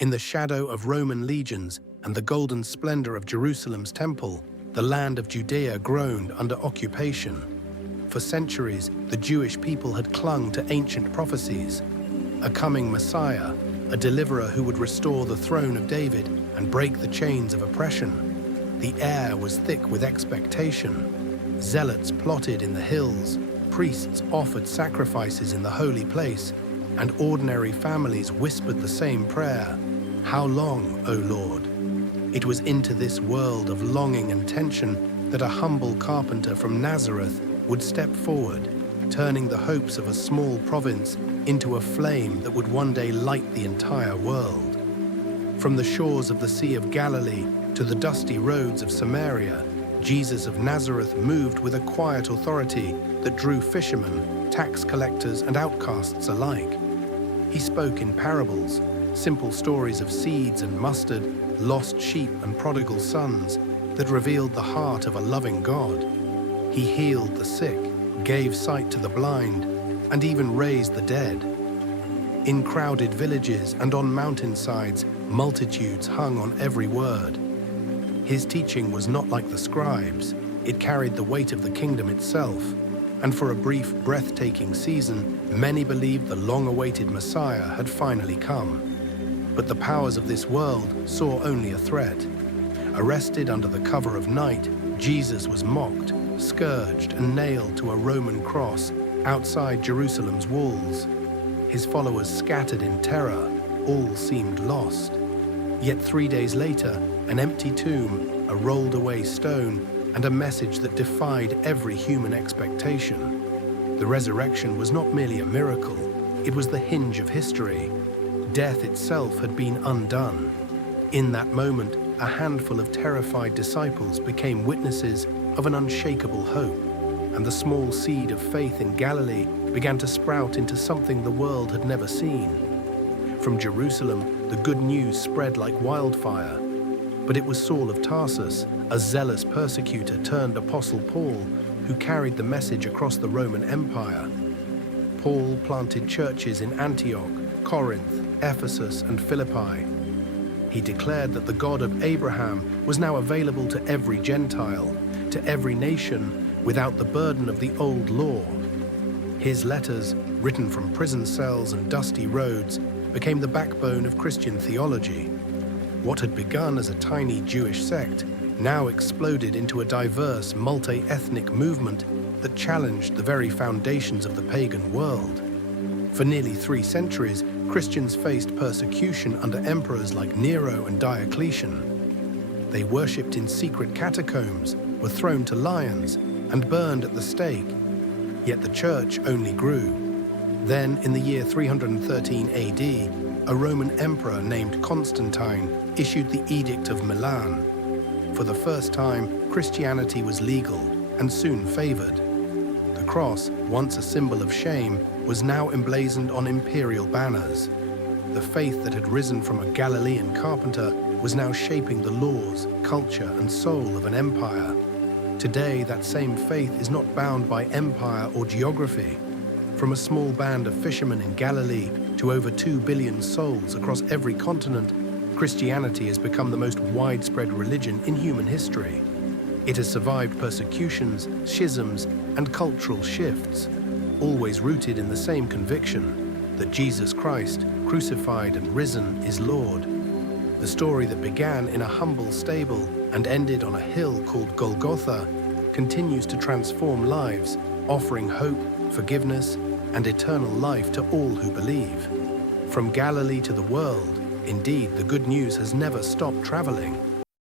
In the shadow of Roman legions and the golden splendor of Jerusalem's temple, the land of Judea groaned under occupation. For centuries, the Jewish people had clung to ancient prophecies. A coming Messiah, a deliverer who would restore the throne of David and break the chains of oppression. The air was thick with expectation. Zealots plotted in the hills, priests offered sacrifices in the holy place, and ordinary families whispered the same prayer, "How long, O Lord?" It was into this world of longing and tension that a humble carpenter from Nazareth would step forward, turning the hopes of a small province into a flame that would one day light the entire world. From the shores of the Sea of Galilee to the dusty roads of Samaria, Jesus of Nazareth moved with a quiet authority that drew fishermen, tax collectors, and outcasts alike. He spoke in parables, simple stories of seeds and mustard, lost sheep and prodigal sons, that revealed the heart of a loving God. He healed the sick, gave sight to the blind, and even raised the dead. In crowded villages and on mountainsides, multitudes hung on every word. His teaching was not like the scribes. It carried the weight of the kingdom itself. And for a brief, breathtaking season, many believed the long-awaited Messiah had finally come. But the powers of this world saw only a threat. Arrested under the cover of night, Jesus was mocked, scourged, and nailed to a Roman cross outside Jerusalem's walls. His followers scattered in terror, all seemed lost. Yet 3 days later, an empty tomb, a rolled-away stone, and a message that defied every human expectation. The resurrection was not merely a miracle, it was the hinge of history. Death itself had been undone. In that moment, a handful of terrified disciples became witnesses of an unshakable hope, and the small seed of faith in Galilee began to sprout into something the world had never seen. From Jerusalem, the good news spread like wildfire. But it was Saul of Tarsus, a zealous persecutor turned Apostle Paul, who carried the message across the Roman Empire. Paul planted churches in Antioch, Corinth, Ephesus, and Philippi. He declared that the God of Abraham was now available to every Gentile, to every nation, without the burden of the old law. His letters, written from prison cells and dusty roads, became the backbone of Christian theology. What had begun as a tiny Jewish sect now exploded into a diverse, multi-ethnic movement that challenged the very foundations of the pagan world. For nearly 3 centuries, Christians faced persecution under emperors like Nero and Diocletian. They worshipped in secret catacombs, were thrown to lions, and burned at the stake. Yet the church only grew. Then, in the year 313 AD, a Roman emperor named Constantine issued the Edict of Milan. For the first time, Christianity was legal and soon favored. The cross, once a symbol of shame, was now emblazoned on imperial banners. The faith that had risen from a Galilean carpenter was now shaping the laws, culture, and soul of an empire. Today, that same faith is not bound by empire or geography. From a small band of fishermen in Galilee to over 2 billion souls across every continent, Christianity has become the most widespread religion in human history. It has survived persecutions, schisms, and cultural shifts, always rooted in the same conviction that Jesus Christ, crucified and risen, is Lord. The story that began in a humble stable and ended on a hill called Golgotha continues to transform lives, offering hope, forgiveness, and eternal life to all who believe. From Galilee to the world, indeed, the good news has never stopped traveling.